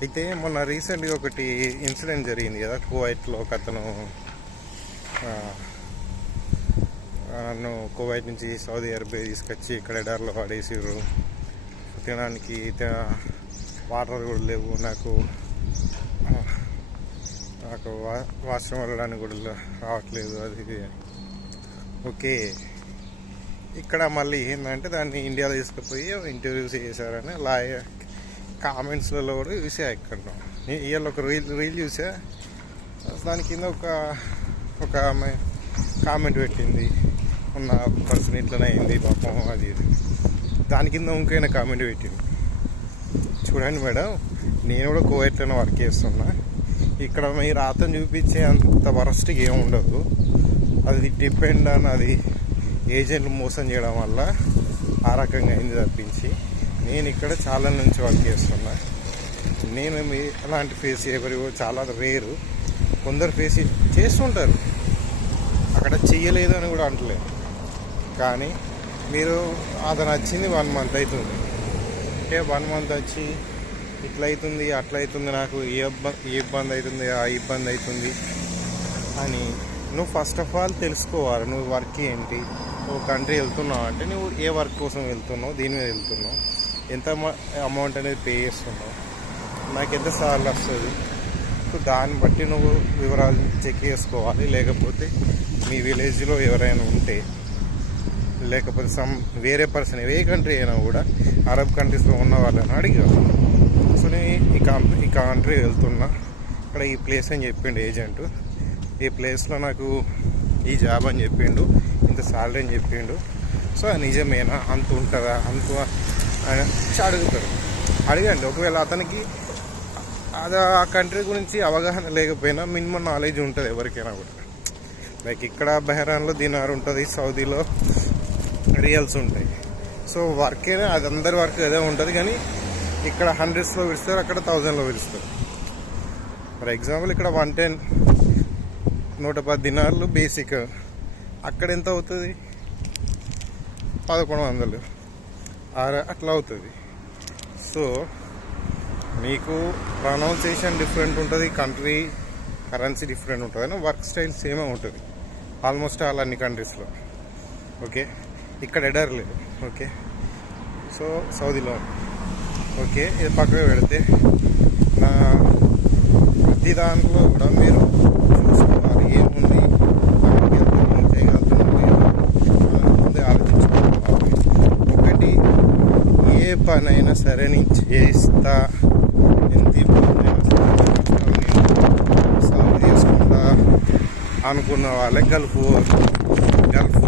అయితే మొన్న రీసెంట్గా ఒకటి ఇన్సిడెంట్ జరిగింది కదా కువైట్లో ఒక అతను నన్ను కువైట్ నుంచి సౌదీ అరేబియా తీసుకొచ్చి ఇక్కడ ఎడార్లో పడేసారు తినడానికి వాటర్ కూడా లేవు నాకు నాకు వా వాష్రూమ్ వెళ్ళడానికి కూడా రావట్లేదు అది ఓకే. ఇక్కడ మళ్ళీ ఏంటంటే దాన్ని ఇండియాలో తీసుకుపోయి ఇంటర్వ్యూస్ చేశారని లాయర్ కామెంట్స్లలో కూడా చూసా ఇక్కడ. ఇవాళ ఒక రీల్ రీల్ చూసా. దాని కింద ఒక ఒక ఆమె కామెంట్ పెట్టింది. ఉన్న పర్సన్ ఇట్లనే అయింది పాపం అది ఇది. దాని కింద ఇంకైనా కామెంట్ పెట్టింది చూడండి మేడం నేను కూడా కోవైట్లోనే వర్క్ చేస్తున్నా. ఇక్కడ మీరు రాతం చూపించే అంత వరస్ట్గా ఏమి ఉండదు. అది డిపెండ్ అని అది ఏజెంట్లు మోసం చేయడం వల్ల ఆ రకంగా అయింది తప్పించి. నేను ఇక్కడ చాలా నుంచి వర్క్ చేస్తున్నా. నేను మీ అలాంటి ఫేస్ ఎవరి చాలా రేరు. కొందరు ఫేస్ చేస్తుంటారు. అక్కడ చెయ్యలేదు అని కూడా అంటలేదు కానీ మీరు అతను వచ్చింది వన్ మంత్ అవుతుంది. అంటే వన్ మంత్ వచ్చి ఇట్లా అవుతుంది అట్లా అవుతుంది నాకు ఏ ఇబ్బంది ఏ ఇబ్బంది అవుతుంది ఆ ఇబ్బంది అవుతుంది అని నువ్వు ఫస్ట్ ఆఫ్ ఆల్ తెలుసుకోవాలి. నువ్వు వర్క్ ఏంటి? నువ్వు కంట్రీ వెళ్తున్నావు అంటే నువ్వు ఏ వర్క్ కోసం వెళ్తున్నావు? దీని మీద వెళ్తున్నావు? ఎంత అమౌంట్ అనేది పే చేస్తున్నావు? నాకు ఎంత సార్లు వస్తుంది? సో దాన్ని బట్టి నువ్వు వివరాలు చెక్ చేసుకోవాలి. లేకపోతే మీ విలేజ్లో ఎవరైనా ఉంటే లేకపోతే సమ్ వేరే పర్సన్ ఏ కంట్రీ అయినా కూడా అరబ్ కంట్రీస్లో ఉన్న వాళ్ళని అడిగా సో నేను ఈ ఈ కంట్రీ వెళ్తున్నా. ఇక్కడ ఈ ప్లేస్ అని చెప్పిండు ఏజెంట్ ఈ ప్లేస్లో నాకు ఈ జాబ్ అని చెప్పిండు. ఇంత సాలరీ అని చెప్పిండు. సో నిజమేనా? అంత ఉంటుందా? అంత ఆయన. అడుగుతారు అడగండి. ఒకవేళ అతనికి అది ఆ కంట్రీ గురించి అవగాహన లేకపోయినా మినిమం నాలెడ్జ్ ఉంటుంది ఎవరికైనా కూడా. లైక్ ఇక్కడ బెహరాన్లో దినార్ ఉంటుంది సౌదీలో రియల్స్ ఉంటాయి. సో వర్క్ అయినా అది అందరి వర్క్ ఏదో ఉంటుంది కానీ ఇక్కడ హండ్రెడ్స్లో పిలుస్తారు అక్కడ థౌజండ్లో పిలుస్తారు. ఫర్ ఎగ్జాంపుల్ ఇక్కడ వన్ టెన్ నూట పది దినార్లు బేసిక్. అక్కడ ఎంత అవుతుంది? పదకొండు వందలు. అట్లా అవుతుంది. సో మీకు ప్రొనౌన్సియేషన్ డిఫరెంట్ ఉంటుంది కంట్రీ కరెన్సీ డిఫరెంట్ ఉంటుంది అని వర్క్ స్టైల్ సేమే ఉంటుంది. ఆల్మోస్ట్ ఆల్ అన్ని కంట్రీస్లో ఓకే? ఇక్కడ ఎడర్ లేదు. ఓకే? సో సౌదీలో. ఓకే? ఇది పక్కకు పెడితే నా ప్రతి దాంట్లో కూడా మీరు చూసుకోవాలి ఏముంది మనకి ఎంత చేయగలుగుతుంది మనం ముందే ఆలోచించుకోవాలి ఒకటి ఏ పనైనా సరే నేను చేస్తా. ఎంత ఇబ్బంది నేను సాల్వ్ చేసుకుంటా అనుకున్న వాళ్ళే గల్ఫ్ గల్ఫ్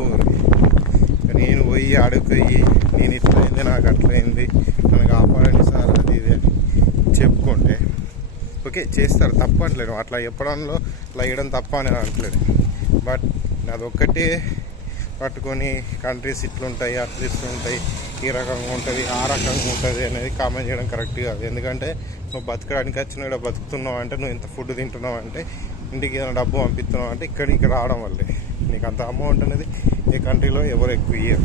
నేను పోయి అడుగుపోయి నేను ఇట్లయింది నాకు అట్లయింది. నన్ను కాపాడండి సార్ అది ఇది అని చెప్పుకుంటే. ఓకే చేస్తారు. తప్పు అంటలేదు అట్లా చెప్పడంలో అట్లా వేయడం తప్ప అని అనట్లేదు. బట్ అదొక్కటే పట్టుకొని కంట్రీస్ ఇట్లుంటాయి అట్లా ఇట్లుంటాయి. ఈ రకంగా ఉంటుంది ఆ రకంగా ఉంటుంది అనేది కామెంట్ చేయడం కరెక్ట్ కాదు. ఎందుకంటే నువ్వు బతకడానికి వచ్చిన ఇక్కడ బతుకుతున్నావు అంటే నువ్వు ఇంత ఫుడ్ తింటున్నావు అంటే ఇంటికి ఏదైనా డబ్బు పంపిస్తున్నావు అంటే ఇక్కడికి రావడం వల్లే. నీకు అంత అమౌంట్ అనేది ఏ కంట్రీలో ఎవరు ఎక్కువ ఇయ్యరు.